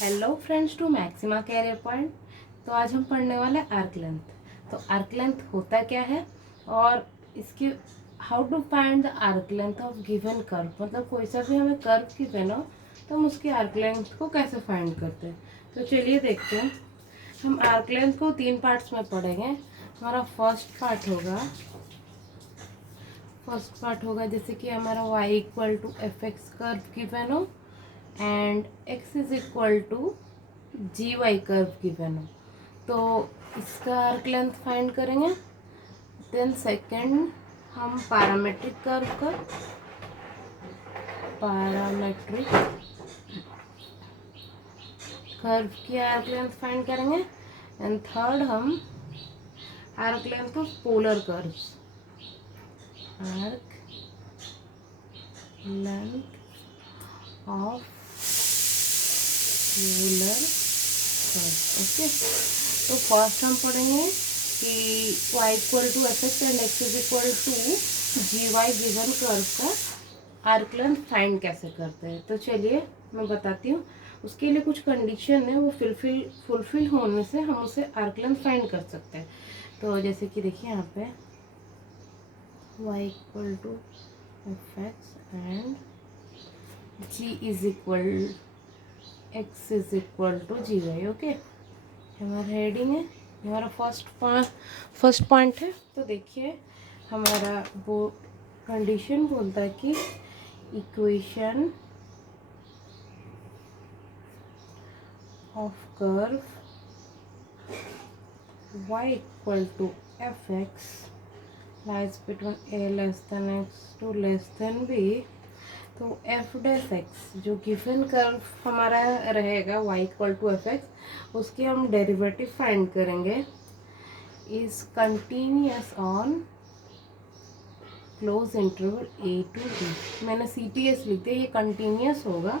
Hello friends to Maxima career point. तो आज हम पढ़ने वाले आर्क लेंथ। तो आर्क लेंथ होता क्या है और इसकी how to find the arc length of given curve, मतलब कोई सा भी हमें कर्व गिवन हो तो हम उसकी आर्क लेंथ को कैसे फाइंड करते हैं। तो चलिए देखते हैं। हम आर्क लेंथ को 3 पार्ट्स में पढ़ेंगे। हमारा फर्स्ट पार्ट होगा जैसे कि हमारा y equal to F X curve given हो and x is equal to G Y curve given हो, तो इसका आर्क लेंथ फाइंड करेंगे। देन सेकंड हम पैरामेट्रिक कर्व की आर्क लेंथ फाइंड करेंगे। एंड थर्ड हम arc length of polar curves, arc length of polar curve. Okay, तो first हम पढ़ेंगे कि y equal to F X and X is equal to G Y given curve का arc length find कैसे करते हैं। तो चलिए मैं बताती हूँ। उसके लिए कुछ कंडीशन है, वो फुलफिल होने से हम उसे आर्क लेंथ फाइंड कर सकते हैं। तो जैसे कि देखिए यहाँ पे y equal to F X and g is equal x is equal to G Y. Okay, हमारा हेडिंग है, हमारा फर्स्ट पॉइंट है। तो देखिए हमारा वो कंडीशन बोलता है कि equation of curve y equal to F X lies between a less than x to less than b। तो एफ डैश एक्स जो गिवन कर्व हमारा रहेगा y equal to F X, उसकी हम डेरिवेटिव फाइंड करेंगे। Is continuous on close interval a to b। मैंने CTS लिख दिया, ये कंटिन्यूअस होगा।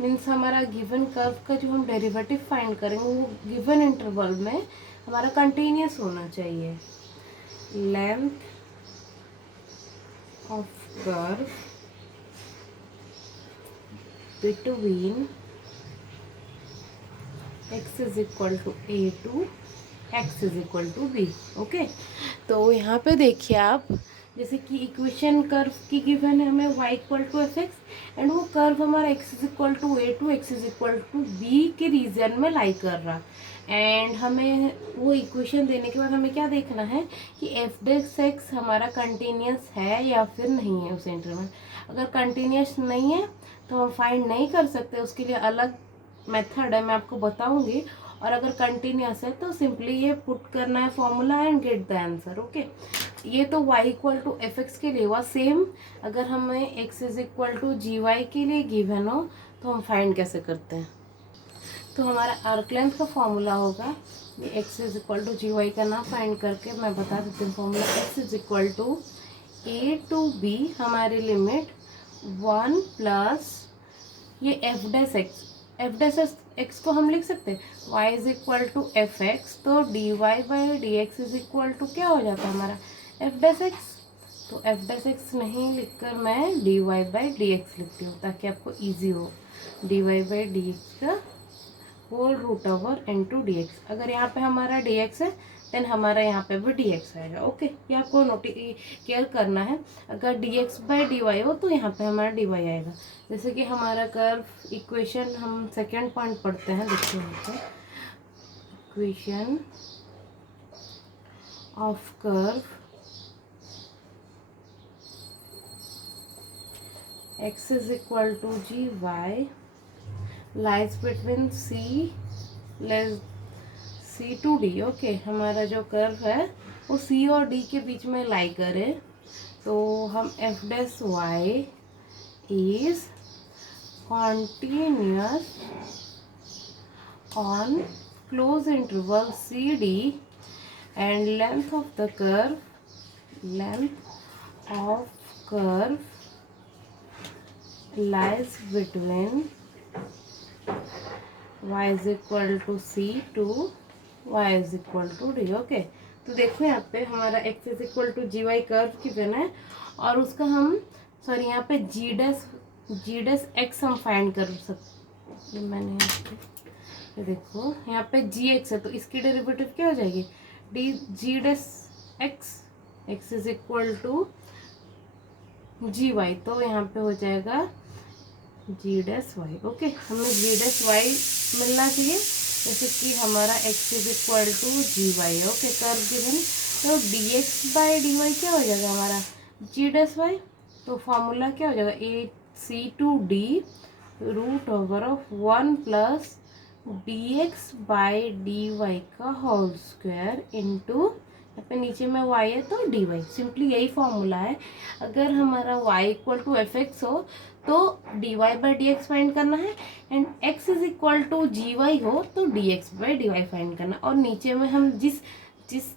मीन्स हमारा गिवन कर्व का जो हम डेरिवेटिव फाइंड करेंगे वो गिवन इंटरवल में हमारा कंटिन्यूअस होना चाहिए। Length of curve between x is equal to a to x is equal to b। Okay, तो यहाँ पे देखिए आप, जैसे कि इक्वेशन कर्व की गिवन है हमें y equal to F X and वो कर्व हमारा x is equal to a to x is equal to b के रीजन में लाई कर रहा। एंड हमें वो इक्वेशन देने के बाद हमें क्या देखना है कि एफ डेक्स एक्स हमारा कंटिन्यूस है या फिर नहीं है उस इंटरवल में। अगर कंटिन्यूस नहीं है तो हम फाइंड नहीं कर सकते, उसके लिए अलग मेथड है, मैं आपको बताऊंगी। और अगर कंटिन्यूस है तो सिंपली ये पुट करना है formula and get the answer. Okay, ये तो y equal to F X के लिए हुआ। सेम अगर हमें x is equal to G Y के लिए गिवन हो तो हम फाइंड कैसे करते हैं। तो हमारा आर्क लेंथ का फॉर्मूला होगा, ये x is equal to G Y का ना फाइंड करके मैं बता देती हूँ formula. x is equal to a to b, हमारी लिमिट 1 प्लस ये एफ डैश एक्स को हम लिख सकते हैं y is equal to F X, तो D Y by D X is equal to क्या हो जाता है हमारा एफ डैश एक्स। तो एफ डैश एक्स नहीं लिखकर मैं D Y by D X लिखती हूँ ताकि आपको इजी हो। D Y by D X का whole root over into D X. अगर यहाँ पे हमारा डी एक्स है देन हमारा यहाँ पे भी डी एक्स आएगा। ओके, ये आपको केयर करना है। अगर D X by D Y हो तो यहाँ पे हमारा डी वाई आएगा। जैसे कि हमारा कर्व इक्वेशन हम सेकेंड पॉइंट पढ़ते हैं। देखिए यहाँ पे equation of curve x is equal to G Y lies between C to D. Okay, हमारा जो कर्व है वो सी और डी के बीच में लाई करे। तो हम F dash Y is continuous on close interval CD and length of curve lies between y is equal to C to y is equal to D। Okay, तो देखो यहाँ पे हमारा x is equal to G Y curve given है और उसका हम sorry यहाँ पे जी डैश एक्स हम फाइंड कर सकते। मैंने तो देखो यहाँ पे जी एक्स है तो इसकी डेरिवेटिव क्या हो जाएगी, D G dash X, X is equal to G Y, तो यहाँ पे हो जाएगा जी डैश वाई। ओके, हमें जी डैश वाई मिलना चाहिए, जैसे कि हमारा X is equal to G Y है। ओके, कर्व गिवन, तो D X by D Y क्या हो जाएगा हमारा जी डैश वाई, तो फॉर्मूला क्या हो जाएगा A C to D root over of 1 plus D X by D Y का होल स्क्वायर इंटू, यहाँ पे नीचे में y है तो dy, सिंपली यही फॉर्मूला है। अगर हमारा y equal to F X हो तो dy by D X find करना है, and x is equal to G Y हो तो dx by D Y find करना, और नीचे में हम जिस जिस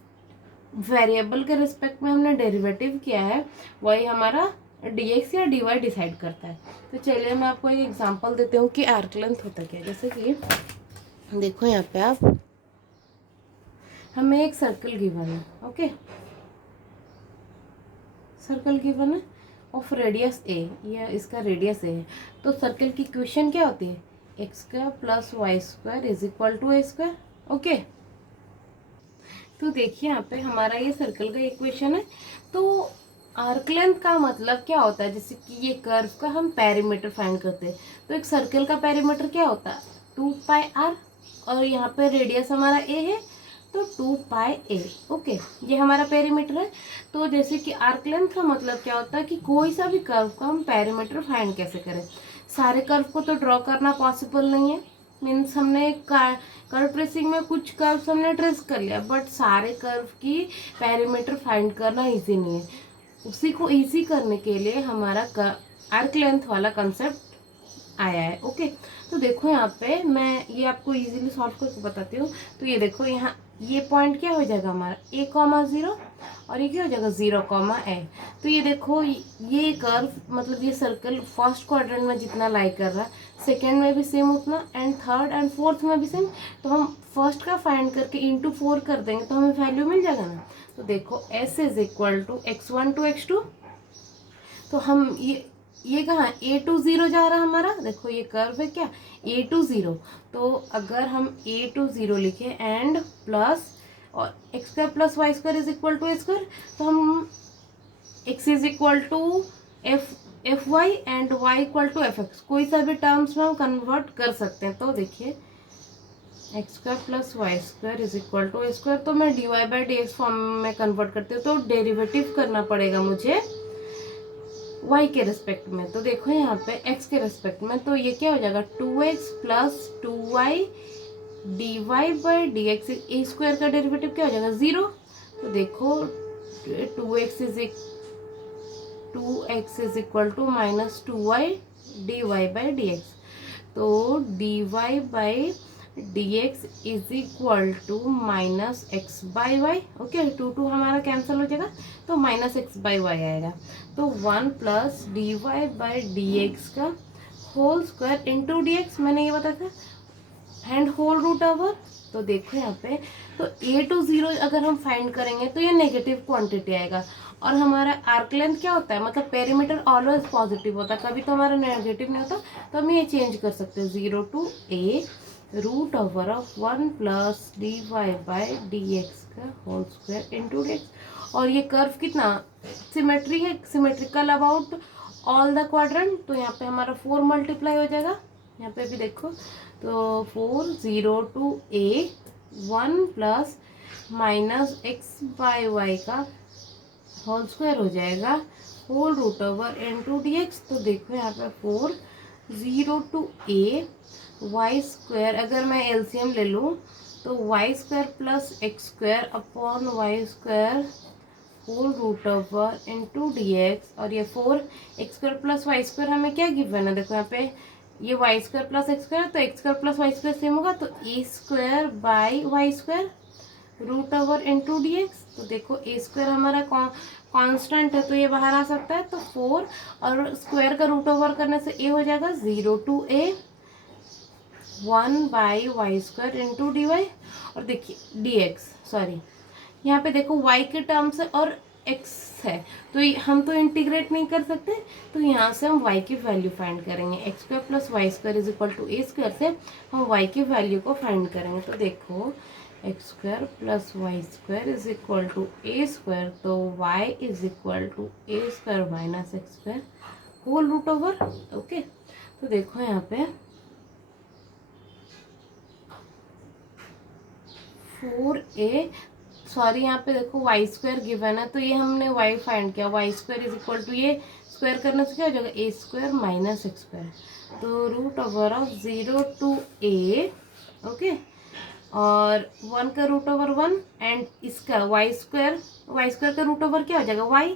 वेरिएबल के रिस्पेक्ट में हमने डेरिवेटिव किया है वही हमारा dx या dy डिसाइड करता है। तो चलिए मैं आपको एक एग्जांपल देती हूँ कि आर्क लेंथ होता क्या है। जैसे कि देखो यहाँ पे आप, हमें एक सर्कल गिवन है। ओके, सर्कल गिवन है ऑफ रेडियस ए, या इसका रेडियस ए है, तो सर्कल की इक्वेशन क्या होती है, X square plus Y square is equal to A square. Okay, तो देखिए यहाँ पे हमारा ये सर्कल का इक्वेशन है। तो आर्क लेंथ का मतलब क्या होता है, जैसे कि ये कर्व का हम पेरीमीटर फाइंड करते हैं, तो एक सर्कल का पेरीमीटर क्या होता है 2πr, और यहाँ पे रेडियस हमारा ए है तो 2πa। ओके, ये हमारा पेरीमीटर है। तो जैसे कि आर्क लेंथ का मतलब क्या होता है कि कोई सा भी कर्व का हम पेरीमीटर फाइंड कैसे करें, सारे कर्व को तो ड्रॉ करना पॉसिबल नहीं है, मीन्स हमने कर्व ट्रेसिंग में कुछ कर्व्स हमने ट्रेस कर लिया, बट सारे कर्व की पेरीमीटर फाइंड करना इजी नहीं है। उसी को इजी करने के लिए हमारा आर्क लेंथ वाला कंसेप्ट आया है। ओके, तो देखो यहाँ पे मैं ये आपको इजीली सॉल्व करके बताती हूँ। तो ये देखो यहाँ ये पॉइंट क्या हो जाएगा हमारा a कॉमा 0, और ये क्या हो जाएगा 0 कॉमा a। तो ये देखो ये कर्व मतलब ये सर्कल फर्स्ट क्वाड्रेंट में जितना लाई कर रहा है, सेकेंड में भी सेम उतना, एंड थर्ड एंड फोर्थ में भी सेम। तो हम फर्स्ट का फाइंड करके इंटू 4 कर देंगे तो हमें वैल्यू मिल जाएगा ना। तो देखो s is equal to x1 to x2, तो हम ये कहाँ a टू 0 जा रहा है हमारा, देखो ये कर्व है क्या a टू 0, तो अगर हम a टू 0 लिखे एंड प्लस और X square plus Y square is equal to A square, तो हम x is equal to F Y and y equal to F X, कोई सा भी टर्म्स में हम कन्वर्ट कर सकते हैं। तो देखिए X square plus Y square is equal to A square, तो मैं D Y by D X form में कन्वर्ट करती हूँ, तो डेरिवेटिव करना पड़ेगा मुझे y के रिस्पेक्ट में। तो देखो यहाँ पे x के रिस्पेक्ट में, तो ये क्या हो जाएगा 2x plus 2y D Y by D X, A square का डेरिवेटिव क्या हो जाएगा 0। तो देखो 2x is equal to minus 2y D Y by D x, तो D Y by D X is equal to minus X by Y. Okay, 2 हमारा cancel हो जाएगा तो माइनस एक्स बाई वाई आएगा, तो 1 plus D Y by D X का whole square into D X, मैंने ये बताया था, एंड होल रूट ओवर। तो देखो यहाँ पे, तो a टू 0 अगर हम फाइंड करेंगे तो ये नेगेटिव क्वांटिटी आएगा, और हमारा आर्क लेंथ क्या होता है, मतलब पेरीमीटर ऑलवेज पॉजिटिव होता है, कभी तो हमारा नेगेटिव नहीं होता। तो हम ये चेंज कर सकते हैं 0 to a root over of 1 plus D Y by D X का whole square into D X. और ये कर्व कितना सिमेट्री है, symmetrical about all the quadrant, तो यहाँ पे हमारा 4 मल्टीप्लाई हो जाएगा, यहाँ पे भी देखो, तो 4 0 to a 1 plus minus X by Y का होल स्क्वायर हो जाएगा whole root over into D x. तो देखो यहाँ पे 4 0 टू a वाई स्क्वायर, अगर मैं एलसीएम ले लूँ तो Y square plus X square upon Y square whole root over into D X, और ये 4 X square plus Y square हमें क्या गिवन है, देखो यहाँ पे ये Y square plus X square, तो X square plus Y square same होगा, तो A square by Y square root over into D x. तो देखो ए स्क्वायर हमारा कांस्टेंट है तो ये बाहर आ सकता है, तो 4 और स्क्वायर का रूट ओवर करने से ए हो जाएगा 0 to a 1 by Y square into D Y. और देखिए डी एक्स, सॉरी यहाँ पे देखो y के टर्म्स है और x है, तो हम तो इंटीग्रेट नहीं कर सकते, तो यहाँ से हम y की वैल्यू फाइंड करेंगे। X square plus Y square is equal to A square से हम y की वैल्यू को फाइंड करेंगे। तो देखो X square plus Y square is equal to A square, तो y is equal to A square minus X square whole root over. Okay, तो देखो यहाँ पे 4a, सॉरी यहाँ पे देखो वाई स्क्वायर गिवन है, तो ये हमने y फाइंड किया। Y square is equal to ये स्क्वायर करने से क्या हो जाएगा A square minus X square, तो root over of 0 to a। Okay, और 1 का रूट ओवर 1 एंड इसका वाई स्क्वायर का रूट ओवर क्या हो जाएगा y,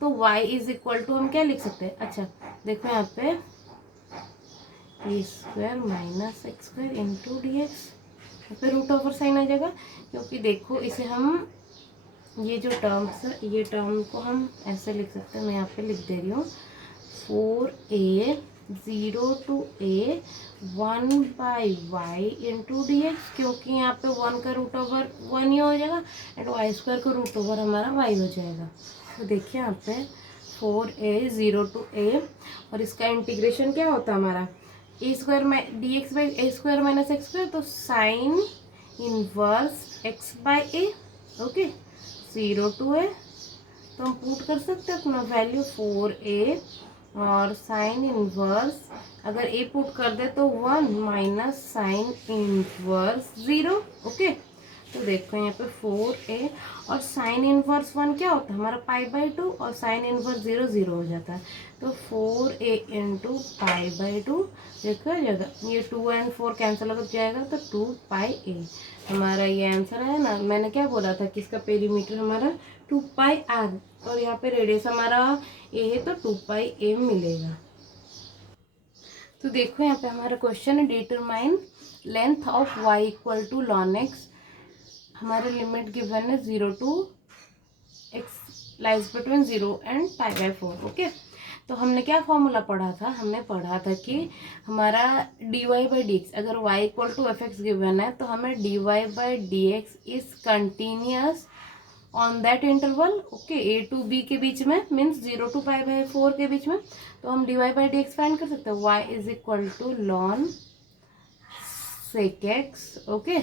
तो y इज इक्वल टू हम क्या लिख सकते हैं। अच्छा देखो यहाँ पे A square minus X square into D X, फिर रूट ओवर साइन आ जाएगा, क्योंकि देखो इसे हम ये जो टर्म्स है ये टर्म को हम ऐसे लिख सकते हैं। मैं यहाँ पे लिख दे रही हूँ 4a 0 to a 1/y into D x, क्योंकि यहाँ पे 1 का रूट ओवर 1 ही हो जाएगा एंड वाई स्क्वायर का रूट ओवर हमारा y हो जाएगा। तो देखिए यहाँ पे 4a 0 to a, और इसका इंटीग्रेशन क्या होता है हमारा ए स्क्वायर में D X by A square minus X square, तो sine inverse X by A. Okay, 0 to a, तो हम पुट कर सकते हैं अपना वैल्यू 4a, और साइन इनवर्स अगर ए पुट कर दे तो 1 माइनस साइन इनवर्स 0। ओके, तो देखो यहाँ पे 4a और साइन इनवर्स 1 क्या होता है हमारा π/2, और साइन इनवर्स 0 0 हो जाता है, तो 4a इंटू π/2 देखो जगह ये 2 and 4 कैंसिल हो जाएगा, तो 2πa हमारा ये आंसर है ना। मैंने क्या बोला था कि इसका पेरीमीटर हमारा 2πr, और यहाँ पे रेडियस हमारा a है, तो 2πa मिलेगा। तो देखो यहाँ पे हमारा क्वेश्चन है determine length of y equal to ln x, हमारे लिमिट गिवन है 0 to x lies between 0 and π/4। Okay, तो हमने क्या फॉर्मूला पढ़ा था, हमने पढ़ा था कि हमारा dy/dx अगर y equal to F X given है, तो हमें dy/dx is continuous on that interval. Okay, a to b के बीच में, मीन्स 0 to π/4 के बीच में, तो हम dy/dx फाइंड कर सकते हैं। y is equal to ln sec x। Okay,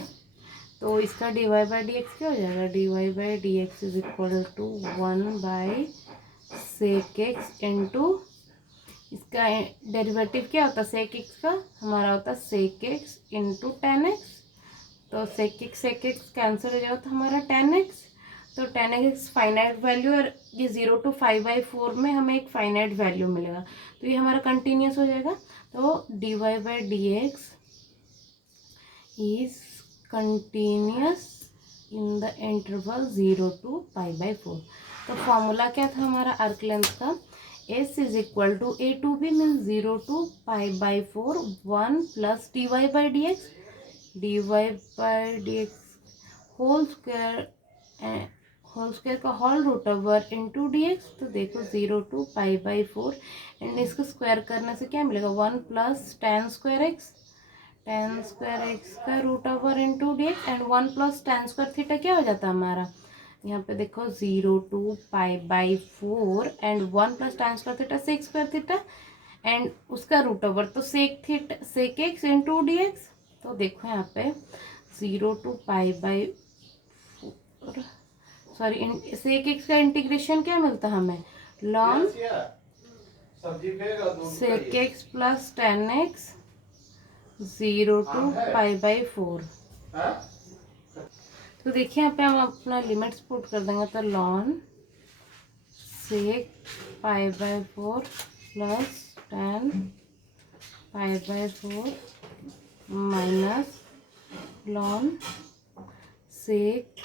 तो इसका dy/dx क्या हो जाएगा, dy/dx is equal to 1/sec x into इसका डेरिवेटिव क्या होता है sec x का, हमारा होता है sec x into tan x, तो sec x कैंसिल हो जाएगा, तो हमारा tan x, तो tan x फाइनाइट वैल्यू, और ये 0 to 5/4 में हमें एक फाइनाइट वैल्यू मिलेगा, तो ये हमारा कंटिन्यूस हो जाएगा। तो dy/dx is continuous in the interval 0 to π/4। तो फॉर्मूला क्या था हमारा आर्क लेंथ का, s is equal to a to b means 0 to π/4 1 plus dy/dx whole square का whole root over into dx, तो देखो 0 to π/4 एंड इसको स्क्वायर करने से क्या मिलेगा 1 प्लस tan स्क्वायर एक्स का root over into D X, and 1 plus tan square theta क्या हो जाता है हमारा, यहाँ पे देखो 0 to π/4 and 1 plus tan square theta sec square theta and उसका रूट ओवर, तो sec X into D x. तो देखो यहाँ पे 0 to π/4 सॉरी सेक एक्स का इंटीग्रेशन क्या मिलता है हमें ln sec X plus tan X 0 to π/4। तो देखिए यहाँ पे हम अपना लिमिट्स पुट कर देंगे, तो ln सेक π/4 प्लस tan π/4 माइनस ln सेक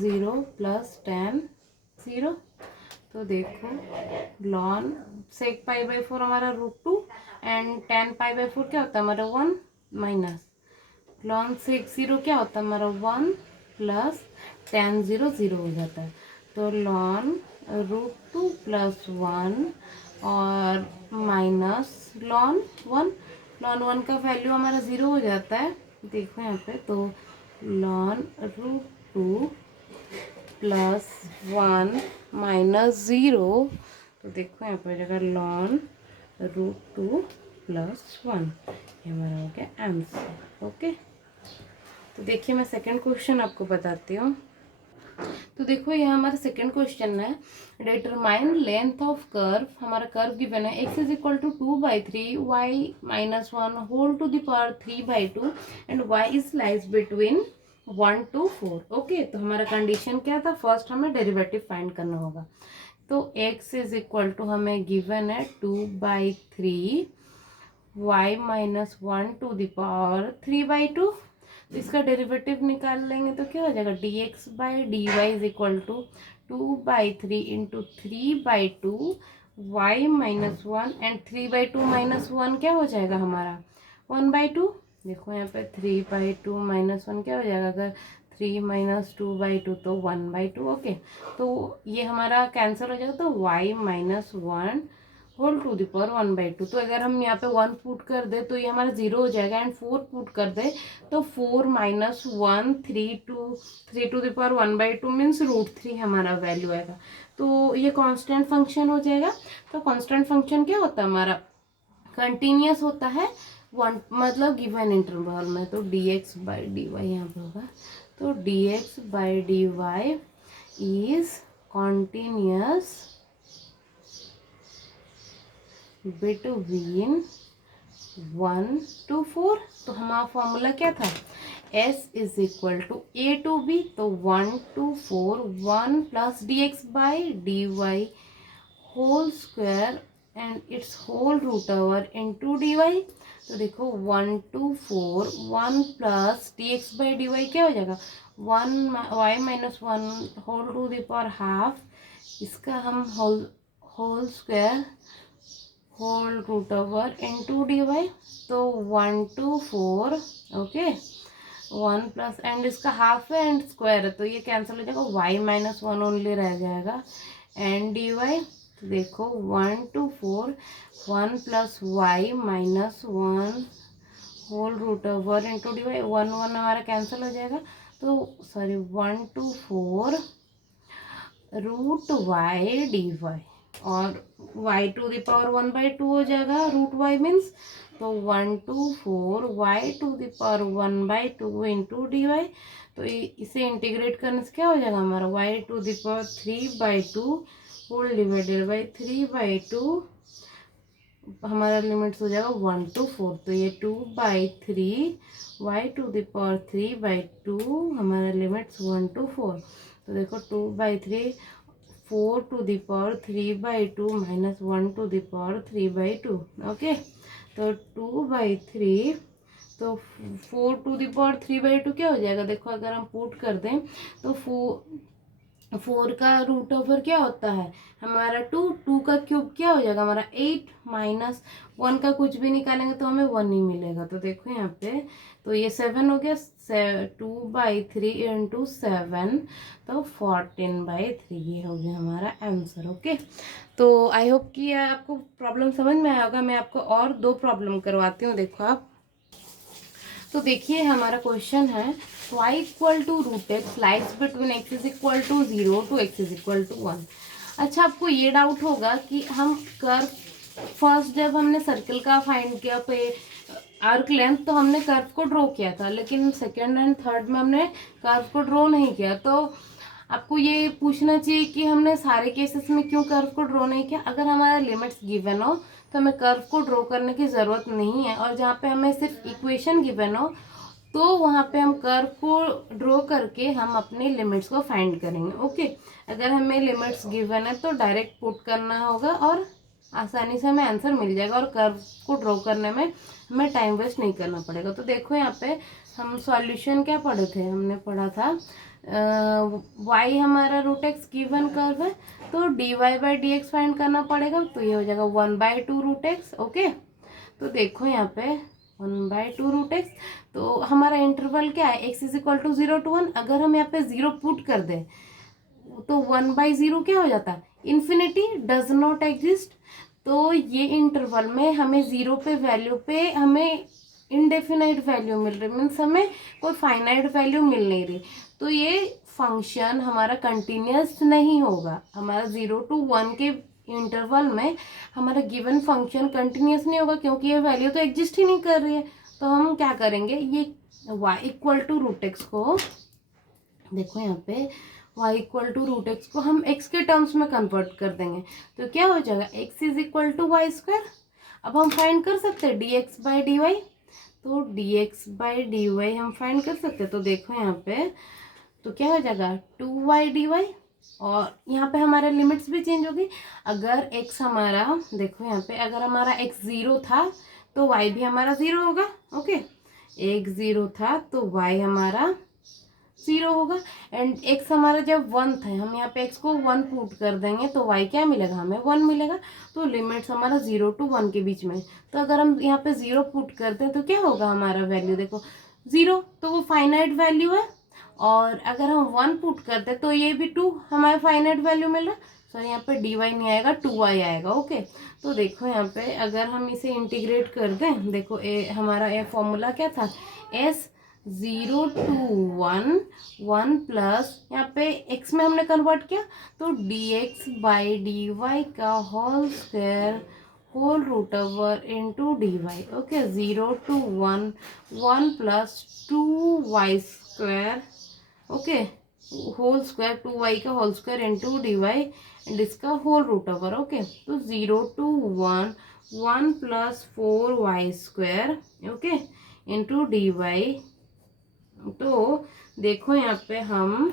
0 प्लस tan 0। तो देखो ln सेक π/4 हमारा √2 एंड tan π/4 क्या होता है हमारा 1 माइनस ln सेक 0 क्या होता है हमारा 1 प्लस tan 0 0 हो जाता है, तो ln √2 प्लस 1 और माइनस ln 1 का वैल्यू हमारा 0 हो जाता है। देखो यहाँ पे, तो ln √2 प्लस 1 माइनस 0, तो देखो यहाँ पर हो जाएगा लॉन √2 प्लस 1, ये हमारा हो गया आंसर। ओके, तो देखिए मैं सेकंड क्वेश्चन आपको बताती हूँ। तो देखो ये हमारा सेकंड क्वेश्चन है, डिटरमाइन लेंथ ऑफ कर्व। हमारा कर्व गिवन है x is equal to 2/3 y minus 1 whole to the power 3/2 and y is lies between 1 to 4। Okay, तो हमारा कंडीशन क्या था, फर्स्ट हमें डेरिवेटिव फाइंड करना होगा। तो x इज इक्वल टू हमें गिवन है 2/3 y minus 1 to the power 3/2। तो इसका डेरिवेटिव निकाल लेंगे तो क्या हो जाएगा, dx/dy is equal to 2/3 into 3/2 y minus 1 and 3/2 minus 1 क्या हो जाएगा हमारा 1/2। देखो यहाँ पे 3/2 माइनस 1 क्या हो जाएगा, अगर 3 माइनस 2/2 तो 1/2। ओके, तो ये हमारा कैंसिल हो जाएगा, तो y minus 1 whole to the power 1/2। तो अगर हम यहाँ पे 1 पुट कर दे तो ये हमारा 0 हो जाएगा, एंड 4 पुट कर दे तो 4 minus 1 3 to the power 1/2 means √3 हमारा वैल्यू आएगा। तो ये कांस्टेंट फंक्शन हो जाएगा। तो कांस्टेंट फंक्शन क्या होता है हमारा, कंटिन्यूस होता है वन मतलब गिवन इंटरवल में। तो dx/dy यहाँ पे होगा, तो dx/dy is continuous between 1 to 4। तो हमारा फॉर्मूला क्या था, s is equal to a to b, तो 1 to 4 1 plus dx/dy whole square and it's whole root over into dy। तो देखो 1 to 4 1 प्लस dx/dy क्या हो जाएगा 1 y minus 1 whole to the power half, इसका हम whole square whole root over into dy। तो 1 to 4 okay 1 plus and इसका half है एंड स्क्वायर है, तो ये कैंसिल हो जाएगा, y माइनस 1 ओनली रह जाएगा एंड dy। तो देखो 1 to 4 1 plus y minus 1 whole root over into dy, 1 1 हमारा कैंसिल हो जाएगा, तो सॉरी 1 to 4 √y/dy और y टू द पावर 1/2 हो जाएगा √y मीन्स, तो 1 to 4 y to the power 1/2 into dy। तो इसे इंटीग्रेट करने से क्या हो जाएगा हमारा y to the power 3/2 whole divided by 3/2, हमारा लिमिट्स हो जाएगा 1 to 4। तो ये 2/3 y टू द पावर 3/2 हमारा लिमिट्स 1 to 4। तो देखो 2/3 4 to the power 3/2 minus 1 to the power 3/2। Okay, तो 2/3 तो 4 टू द पावर 3/2 क्या हो जाएगा, देखो अगर हम पुट कर दें तो 4 का रूट ओवर क्या होता है हमारा 2 का क्यूब क्या हो जाएगा हमारा 8 माइनस 1 का कुछ भी निकालेंगे तो हमें 1 ही मिलेगा। तो देखो यहाँ पे तो ये 7 हो गया, 2/3 इंटू 7 तो 14/3, ये हो गया हमारा आंसर। ओके, तो आई होप कि आपको प्रॉब्लम समझ में आया होगा। मैं आपको और 2 प्रॉब्लम करवाती हूँ। देखो आप, तो देखिए हमारा क्वेश्चन है y equal to √x lies between x is equal to 0 to x is equal to 1। अच्छा, आपको ये डाउट होगा कि हम कर्व फर्स्ट जब हमने सर्कल का फाइंड किया पे आर्क लेंथ तो हमने कर्व को ड्रॉ किया था, लेकिन सेकेंड एंड थर्ड में हमने कर्व को ड्रॉ नहीं किया। तो आपको ये पूछना चाहिए कि हमने सारे केसेस में क्यों कर्व को ड्रॉ नहीं किया। अगर हमारा लिमिट्स गिवन हो तो हमें कर्व को ड्रॉ करने की ज़रूरत नहीं है, और जहाँ पे हमें सिर्फ इक्वेशन गिवन हो तो वहाँ पे हम कर्व को ड्रॉ करके हम अपने लिमिट्स को फाइंड करेंगे। ओके, अगर हमें लिमिट्स गिवन है तो डायरेक्ट पुट करना होगा और आसानी से हमें आंसर मिल जाएगा, और कर्व को ड्रॉ करने में हमें टाइम वेस्ट नहीं करना पड़ेगा। तो देखो यहाँ पे हम सॉल्यूशन क्या पढ़े थे, हमने पढ़ा था y हमारा √x गिवन कर्व है तो dy/dx फाइंड करना पड़ेगा। तो ये हो जाएगा 1/2 √x। ओके, तो देखो यहाँ पे 1/2 √x, तो हमारा इंटरवल क्या है x is equal to 0 to 1। अगर हम यहाँ पे 0 पुट कर दें तो 1/0 क्या हो जाता है, इन्फिनिटी डज नॉट एग्जिस्ट। तो ये इंटरवल में हमें 0 पे वैल्यू पे हमें इनडेफिनाइट वैल्यू मिल रही, मीन्स हमें कोई फाइनाइट वैल्यू मिल नहीं रही, तो ये फंक्शन हमारा कंटिन्यूस नहीं होगा। हमारा 0 to 1 के इंटरवल में हमारा गिवन फंक्शन कंटिन्यूस नहीं होगा, क्योंकि ये वैल्यू तो एग्जिस्ट ही नहीं कर रही है। तो हम क्या करेंगे, ये y equal to root X को, देखो यहाँ पे y equal to root X को हम x के टर्म्स में कन्वर्ट कर देंगे। तो क्या हो जाएगा, x is equal to Y square. अब हम फाइंड कर सकते हैं dx बाई डी वाई, तो dx बाई डी वाई हम फाइंड कर सकते हैं। तो देखो यहाँ पे, तो क्या हो जाएगा 2y dy, और यहाँ पे हमारे लिमिट्स भी चेंज होगी। अगर x हमारा, देखो यहाँ पे अगर हमारा x 0 था तो y भी हमारा 0 होगा। ओके, x 0 था तो y हमारा 0 होगा, एंड x हमारा जब 1 था, हम यहाँ पे x को 1 पुट कर देंगे तो y क्या मिलेगा, हमें 1 मिलेगा। तो लिमिट्स हमारा 0 to 1 के बीच में, तो अगर हम यहाँ पे 0 पुट करते हैं तो क्या होगा हमारा वैल्यू, देखो 0, तो वो फाइनाइट वैल्यू है। और अगर हम 1 पुट करते हैं तो ये भी 2 हमारा फाइनाइट वैल्यू मिल रहा है। सो यहाँ पे dy नहीं आएगा, 2y आएगा। ओके, तो देखो यहाँ पे अगर हम इसे इंटीग्रेट कर दें, देखो हमारा ये फॉर्मूला क्या था, s 0 to 1 1 प्लस यहाँ पे x में हमने कन्वर्ट किया तो dx बाई डी वाई का whole square whole root over into D Y. Okay, 0 to 1 1 plus 2y square, okay, whole square 2y का whole square into D Y and इसका whole root over. Okay, तो 0 to 1 1 plus 4y square, okay, into D Y. तो देखो यहाँ पे हम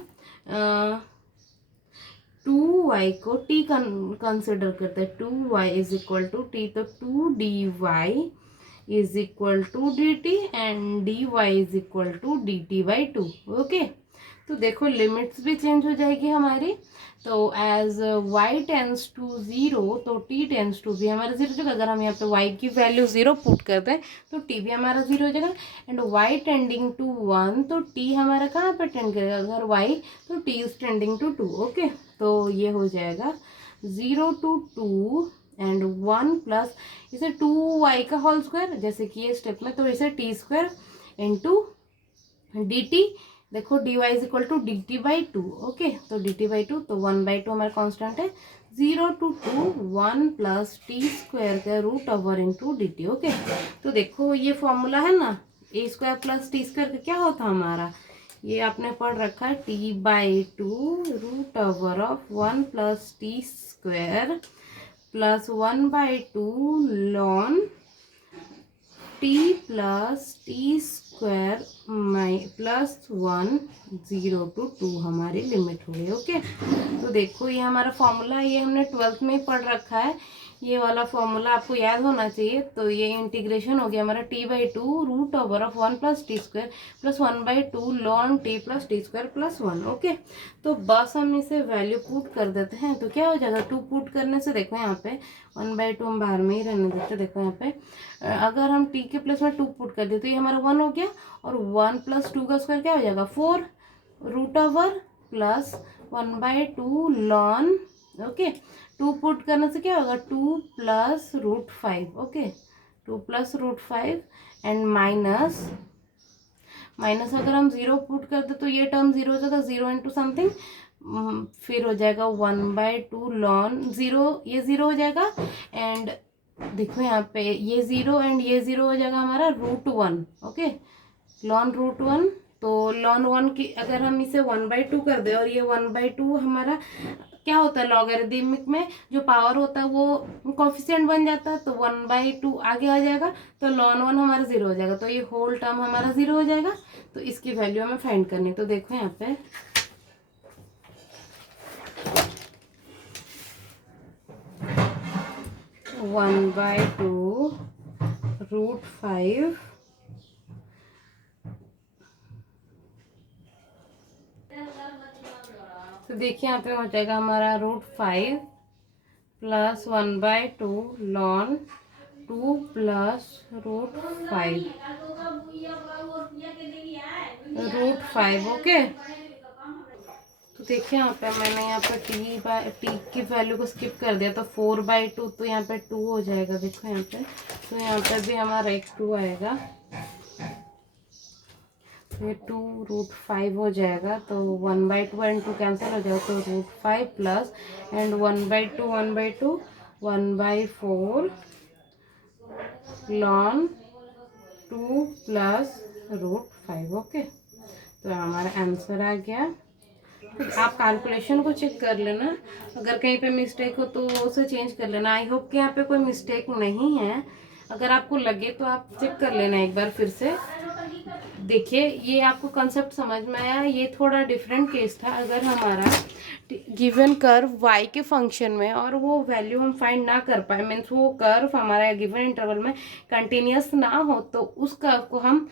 2y को t consider करते हैं, 2y is equal to t, तो 2dy is equal to dt and dy is equal to dt by 2। Okay, तो देखो लिमिट्स भी चेंज हो जाएगी हमारी। तो एज y टेंस टू 0 तो t टेंस टू भी हमारा 0 हो जाएगा। अगर हम यहाँ पे y की वैल्यू 0 पुट कर दें तो t भी हमारा 0 हो जाएगा, एंड y टेंडिंग टू 1 तो t हमारा कहाँ पे टेंड करेगा, अगर y तो t is tending to 2। Okay, तो ये हो जाएगा 0 to 2 एंड 1 प्लस इसे 2y का होल स्क्वायर, जैसे कि ये स्टेप में, तो इसे t स्क्वायर इंटू dt, देखो dy is equal to dt by 2। Okay, तो dt बाई 2, तो 1 बाई 2 हमारा कांस्टेंट है। 0 to 2 1 प्लस टी स्क्वायर का root over into dt। Okay, तो देखो ये फॉर्मूला है ना, a square plus t square का क्या होता है हमारा, ये आपने पढ़ रखा है, t by 2 root over of 1 plus t square plus 1 by 2 लॉन t plus t square plus 1 0 to 2 हमारी लिमिट हो गई। ओके, तो देखो ये हमारा फॉर्मूला, ये हमने 12th में ही पढ़ रखा है, ये वाला फॉर्मूला आपको याद होना चाहिए। तो ये इंटीग्रेशन हो गया हमारा t by 2 root over of 1 plus t square plus 1 by 2 लॉन t plus t square plus 1। Okay, तो बस हम इसे वैल्यू पुट कर देते हैं, तो क्या हो जाएगा, 2 पुट करने से देखो यहाँ पे 1 बाई 2 हम बाहर में ही रहने देते, देखो यहाँ पे अगर हम t के प्लस में 2 पुट कर देते तो ये हमारा 1 हो गया, और 1 प्लस 2 का स्क्वायर क्या हो जाएगा 4 रूट ओवर प्लस 1 बाई 2 लॉन। ओके, 2 पुट करने से क्या होगा 2 plus root 5। Okay, 2 plus root 5 and minus अगर हम 0 पुट करते तो ये टर्म 0 हो जाएगा, 0 इंटू समथिंग, फिर हो जाएगा 1 बाई 2 लॉन 0, ये 0 हो जाएगा, एंड देखो यहाँ पे ये 0 एंड ये 0 हो जाएगा हमारा रूट 1। ओके, लॉन रूट 1, तो लॉन 1 की अगर हम इसे 1 बाई 2 कर दे, और ये 1 बाई 2 हमारा क्या होता है, लॉगरिदमिक में जो पावर होता है वो कोफिशिएंट बन जाता है, तो 1 बाई 2 आगे आ जाएगा, तो लॉन 1 हमारा 0 हो जाएगा, तो ये होल टर्म हमारा 0 हो जाएगा। तो इसकी वैल्यू हमें फाइंड करनी, तो देखो यहाँ पे वन बाई 2 रूट 5 तो देखिए यहाँ पे हो जाएगा हमारा रूट 5 प्लस 1 बाई 2 लॉन 2 प्लस रूट 5। ओके, तो देखिए यहाँ पे मैंने यहाँ पे t की वैल्यू को स्किप कर दिया, तो 4 बाई 2, तो यहाँ पे 2 हो जाएगा, देखो यहाँ पे, तो यहाँ पे भी हमारा एक 2 आएगा। ये 2√5 हो जाएगा, तो 1/2 एंड 2 कैंसिल हो जाएगा, तो √5 plus and 1/2 1/4 ln 2 plus √5। Okay, तो हमारा आंसर आ गया। फिर आप कैलकुलेशन को चेक कर लेना, अगर कहीं पे मिस्टेक हो तो उसे चेंज कर लेना। आई होप कि यहाँ पे कोई मिस्टेक नहीं है। अगर आपको लगे तो आप चेक कर लेना एक बार फिर से। देखिए, ये आपको कंसेप्ट समझ में आया। ये थोड़ा डिफरेंट केस था। अगर हमारा गिवन कर्व y के फंक्शन में और वो वैल्यू हम फाइंड ना कर पाए, मीन्स वो कर्व हमारा गिवन इंटरवल में कंटिन्यूस ना हो, तो उस कर्व को हम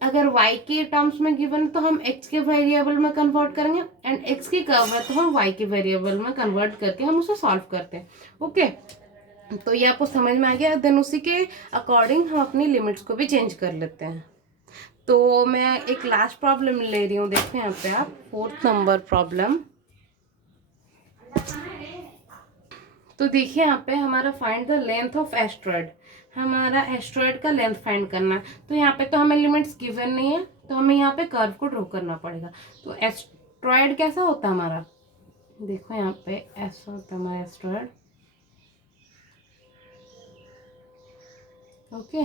अगर y के टर्म्स में गिवन तो हम x के वेरिएबल में कन्वर्ट करेंगे, एंड x की कर्व है तो हम y के वेरिएबल में कन्वर्ट करके हम उसे सॉल्व करते हैं। ओके, तो ये आपको समझ में आ गया। देन उसी के अकॉर्डिंग हम अपनी लिमिट्स को भी चेंज कर लेते हैं। तो मैं एक लास्ट प्रॉब्लम ले रही हूँ, देखते हैं यहाँ पे आप 4th नंबर प्रॉब्लम। तो देखिए यहाँ पे हमारा find the length of asteroid, हमारा एस्ट्रॉयड का लेंथ फाइंड करना है। तो यहाँ पे तो हमें लिमिट्स गिवन नहीं है, तो हमें यहाँ पे कर्व को ड्रॉ करना पड़ेगा। तो एस्ट्रॉयड कैसा होता है हमारा, देखो यहाँ पे ऐसा होता है हमारा एस्ट्रॉयड। ओके,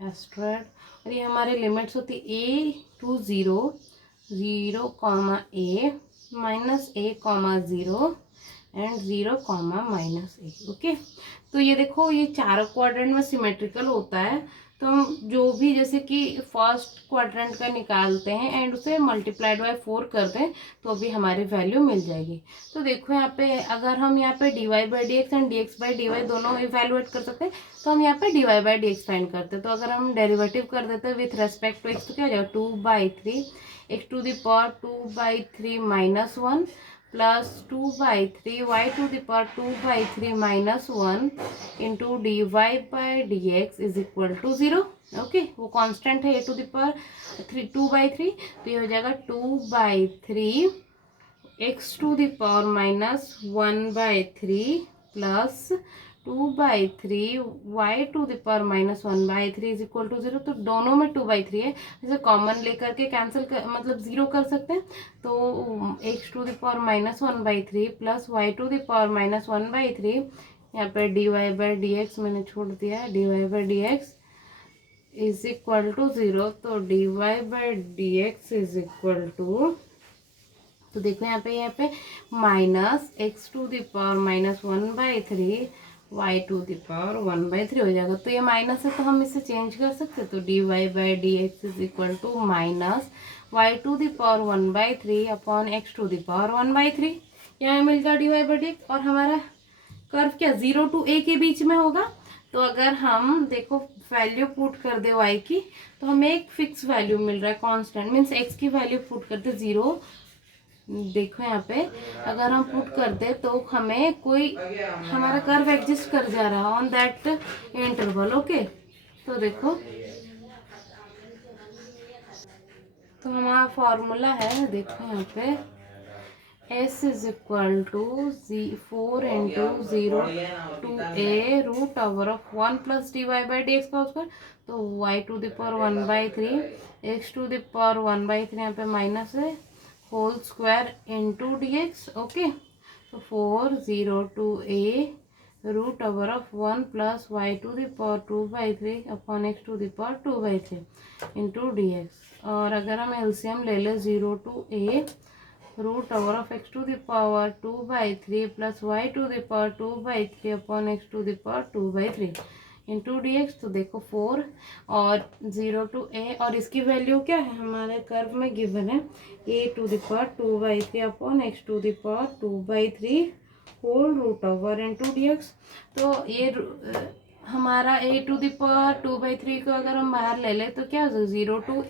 एस्ट्रॉयड, और ये हमारे लिमिट्स होती a to 0 0, a -a, 0 and 0, -a। Okay, तो ये देखो, ये चारों क्वाड्रेंट में सिमेट्रिकल होता है। तो हम जो भी जैसे कि फर्स्ट क्वाड्रेंट का निकालते हैं एंड उसे मल्टीप्लाइड बाय 4 कर दें तो भी हमारी वैल्यू मिल जाएगी। तो देखो यहाँ पे अगर हम यहाँ पे dy/dx एंड dx/dy दोनों इवेलुएट कर सकते हैं, तो हम यहाँ पे dy/dx फाइंड करते हैं। तो अगर हम डेरिवेटिव कर देते हैं विथ रेस्पेक्ट टू x, तो क्या हो जाएगा 2/3 x⁻2/3 -1 plus 2/3 y⁻2/3 -1 into dy/dx is equal to 0। Okay, वो कांस्टेंट है a⁻3 2/3, तो ये हो जाएगा 2/3 x⁻1/3 plus 2/3 y⁻1/3 is equal to 0। तो दोनों में 2/3 है, जैसे कॉमन लेकर के कैंसिल कर, मतलब 0 कर सकते हैं। तो x⁻1/3 प्लस y⁻1/3, यहाँ पे dy/dx मैंने छोड़ दिया है, dy/dx इज इक्वल टू 0। तो dy/dx इज इक्वल टू, तो देखो यहाँ पे -x⁻1/3 y⁻1/3 हो जाएगा। तो ये माइनस है तो हम इसे चेंज कर सकते हैं। तो dy/dx is equal to -y⁻1/3 upon x⁻1/3, यहाँ मिल गया dy/dx। और हमारा कर्व क्या 0 to a के बीच में होगा। तो अगर हम देखो वैल्यू पुट कर दे y की, तो हमें एक फिक्स वैल्यू मिल रहा है, कांस्टेंट मीन्स x की वैल्यू पुट करते 0। देखो यहाँ पे अगर हम पुट कर दे तो हमें कोई हमारा कर्व एग्जिस्ट कर जा रहा है ऑन दैट इंटरवल। ओके, तो देखो, तो हमारा फॉर्मूला है, देखो यहाँ पे s is equal to 4 into 0 to a √1 plus dy/dx का स्क्वायर। तो y⁻1/3 x⁻1/3 यहाँ पे माइनस है whole square into dx। Okay, तो 4 0 to a √1 plus y⁻2/3 upon x⁻2/3 into dx। और अगर हम एलसीएम ले लें 0 to a x⁻2/3 plus y⁻2/3 upon x⁻2/3 into dx, तो देखो 4 और 0 to a, और इसकी वैल्यू क्या है हमारे कर्व में गिवन है a⁻2/3 upon x⁻2/3 whole √ into dx। तो ये हमारा a⁻2/3 को अगर हम बाहर ले लें तो क्या हो जाएगा 0 to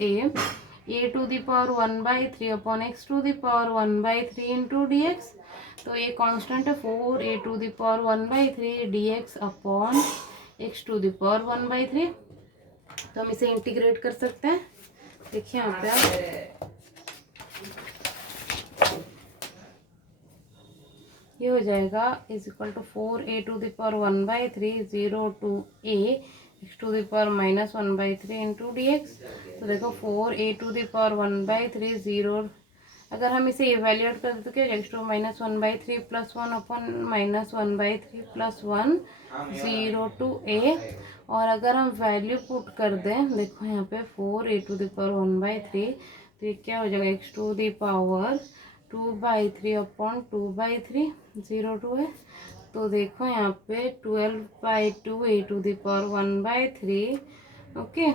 a⁻1/3 upon x⁻1/3 into dx। तो ये कांस्टेंट है 4 a⁻1/3 dx अपॉन x⁻1/3। तो हम इसे इंटीग्रेट कर सकते हैं। देखिए यहाँ पे आप, ये हो जाएगा is equal to 4 a⁻1/3 0 to a x to the power minus 1/3 into D x. तो देखो 4a टू द पावर 1/3 0, अगर हम इसे इवेल्यूएट कर दें तो क्या हो जाएगा, x to minus 1/3 plus 1 upon minus 1/3 plus 1 0 to a। और अगर हम वैल्यू पुट कर दें, देखो यहाँ पे 4a टू द पावर 1/3, तो ये क्या हो जाएगा, x to the power 2/3 upon 2/3 0 to a। तो देखो यहाँ पे 12/2 a to the power 1/3, okay.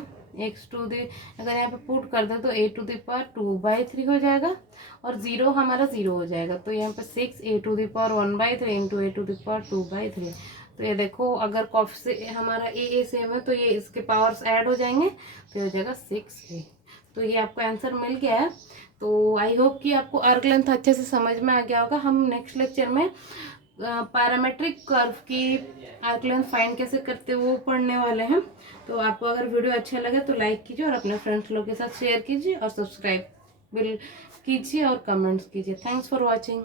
X to the, अगर यहाँ पे पुट कर दे तो a टू द पावर 2/3 हो जाएगा और 0 हमारा 0 हो जाएगा। तो यहाँ पे 6a to the power 1/3 into a to the power 2/3। तो ये देखो अगर कॉफ से हमारा ए सेम है तो ये इसके पावर्स ऐड हो जाएंगे, तो ये हो जाएगा 6a। तो ये आपको आंसर मिल गया है। तो आई होप कि आपको आर्क लेंथ अच्छे से समझ में आ गया होगा। हम नेक्स्ट लेक्चर में पैरामेट्रिक कर्व की आर्क लेंथ फाइंड कैसे करते वो पढ़ने वाले हैं। तो आपको अगर वीडियो अच्छा लगे तो लाइक कीजिए और अपने फ्रेंड्स लोग के साथ शेयर कीजिए और सब्सक्राइब बिल कीजिए और कमेंट्स कीजिए। Thanks for watching.